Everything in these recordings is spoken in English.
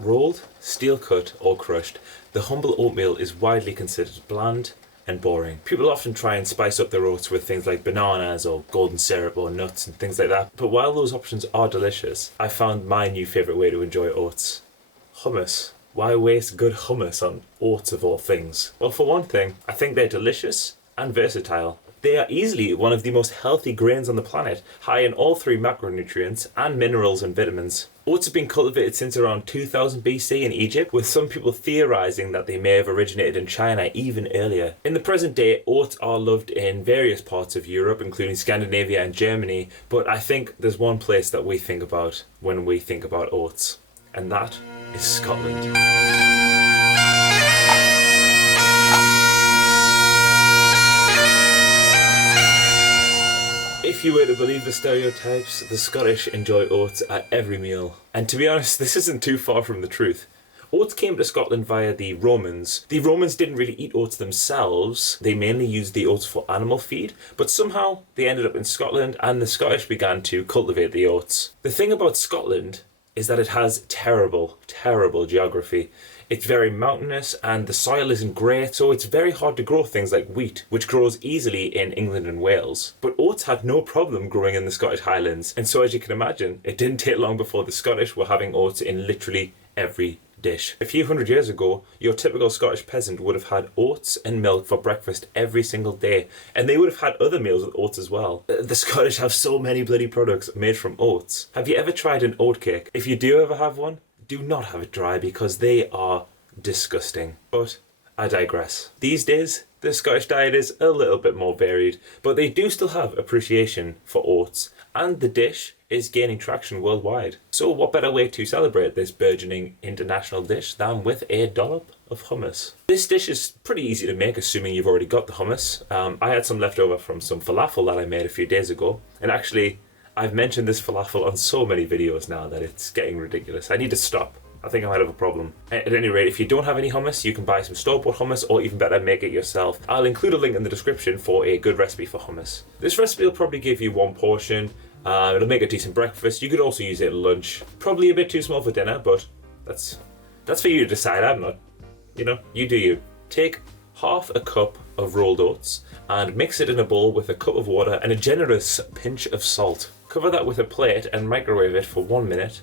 Rolled, steel cut or crushed, the humble oatmeal is widely considered bland and boring. People often try and spice up their oats with things like bananas or golden syrup or nuts and things like that. But while those options are delicious, I found my new favourite way to enjoy oats. Hummus. Why waste good hummus on oats of all things? Well, for one thing, I think they're delicious and versatile. They are easily one of the most healthy grains on the planet, high in all three macronutrients and minerals and vitamins. Oats have been cultivated since around 2000 BC in Egypt, with some people theorising that they may have originated in China even earlier. In the present day, oats are loved in various parts of Europe, including Scandinavia and Germany, but I think there's one place that we think about when we think about oats, and that is Scotland. If you were to believe the stereotypes, the Scottish enjoy oats at every meal. And to be honest, this isn't too far from the truth. Oats came to Scotland via the Romans. The Romans didn't really eat oats themselves, they mainly used the oats for animal feed, but somehow they ended up in Scotland and the Scottish began to cultivate the oats. The thing about Scotland is that it has terrible, terrible geography. It's very mountainous and the soil isn't great, so it's very hard to grow things like wheat, which grows easily in England and Wales. But oats had no problem growing in the Scottish Highlands, and so as you can imagine, it didn't take long before the Scottish were having oats in literally every dish. A few hundred years ago, your typical Scottish peasant would have had oats and milk for breakfast every single day, and they would have had other meals with oats as well. The Scottish have so many bloody products made from oats. Have you ever tried an oat cake? If you do ever have one, do not have it dry because they are disgusting. But I digress. These days, the Scottish diet is a little bit more varied, but they do still have appreciation for oats, and the dish is gaining traction worldwide. So what better way to celebrate this burgeoning international dish than with a dollop of hummus? This dish is pretty easy to make, assuming you've already got the hummus. I had some left over from some falafel that I made a few days ago, and actually I've mentioned this falafel on so many videos now that it's getting ridiculous. I need to stop. I think I might have a problem. At any rate, if you don't have any hummus, you can buy some store-bought hummus, or even better, make it yourself. I'll include a link in the description for a good recipe for hummus. This recipe will probably give you one portion. It'll make a decent breakfast. You could also use it at lunch. Probably a bit too small for dinner, but that's for you to decide. I'm not, you do you. Take half a cup of rolled oats and mix it in a bowl with a cup of water and a generous pinch of salt. Cover that with a plate and microwave it for 1 minute.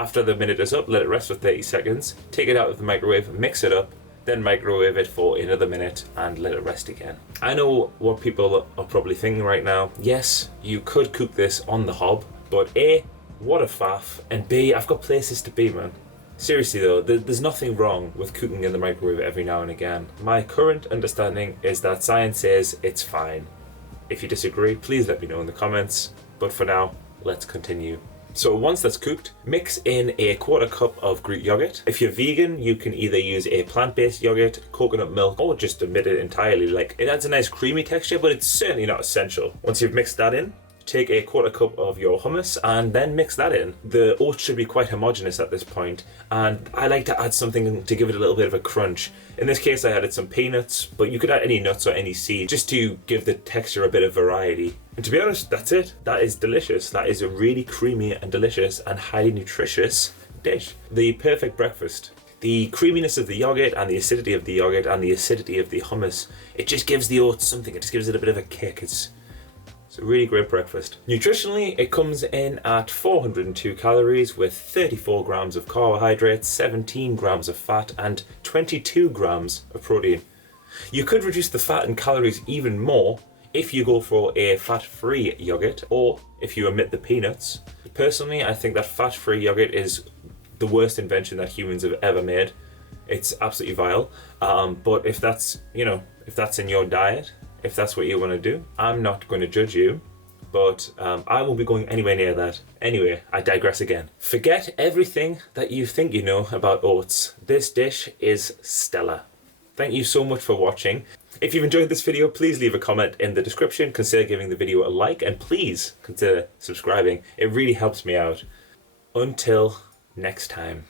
After the minute is up, let it rest for 30 seconds. Take it out of the microwave, mix it up, then microwave it for another minute and let it rest again. I know what people are probably thinking right now. Yes, you could cook this on the hob, but A, what a faff, and B, I've got places to be, man. Seriously though, there's nothing wrong with cooking in the microwave every now and again. My current understanding is that science says it's fine. If you disagree, please let me know in the comments. But for now, let's continue. So once that's cooked, mix in a 1/4 cup of Greek yogurt. If you're vegan, you can either use a plant-based yogurt, coconut milk, or just omit it entirely. Like, it adds a nice creamy texture, but it's certainly not essential. Once you've mixed that in, take a 1/4 cup of your hummus and then mix that in. The oats should be quite homogeneous at this point, and I like to add something to give it a little bit of a crunch. In this case I added some peanuts, but you could add any nuts or any seeds just to give the texture a bit of variety. And to be honest, that's it. That is delicious. That is a really creamy and delicious and highly nutritious dish. The perfect breakfast. The creaminess of the yogurt and the acidity of the yogurt and the acidity of the hummus, it just gives the oats something. It just gives it a bit of a kick. It's a really great breakfast. Nutritionally, it comes in at 402 calories with 34 grams of carbohydrates, 17 grams of fat and 22 grams of protein. You could reduce the fat and calories even more if you go for a fat-free yogurt or if you omit the peanuts. Personally, I think that fat-free yogurt is the worst invention that humans have ever made. It's absolutely vile. But if that's, if that's in your diet, if that's what you want to do, I'm not going to judge you, but I won't be going anywhere near that. Anyway, I digress again. Forget everything that you think you know about oats. This dish is stellar. Thank you so much for watching. If you've enjoyed this video, please leave a comment in the description, consider giving the video a like, and please consider subscribing. It really helps me out. Until next time.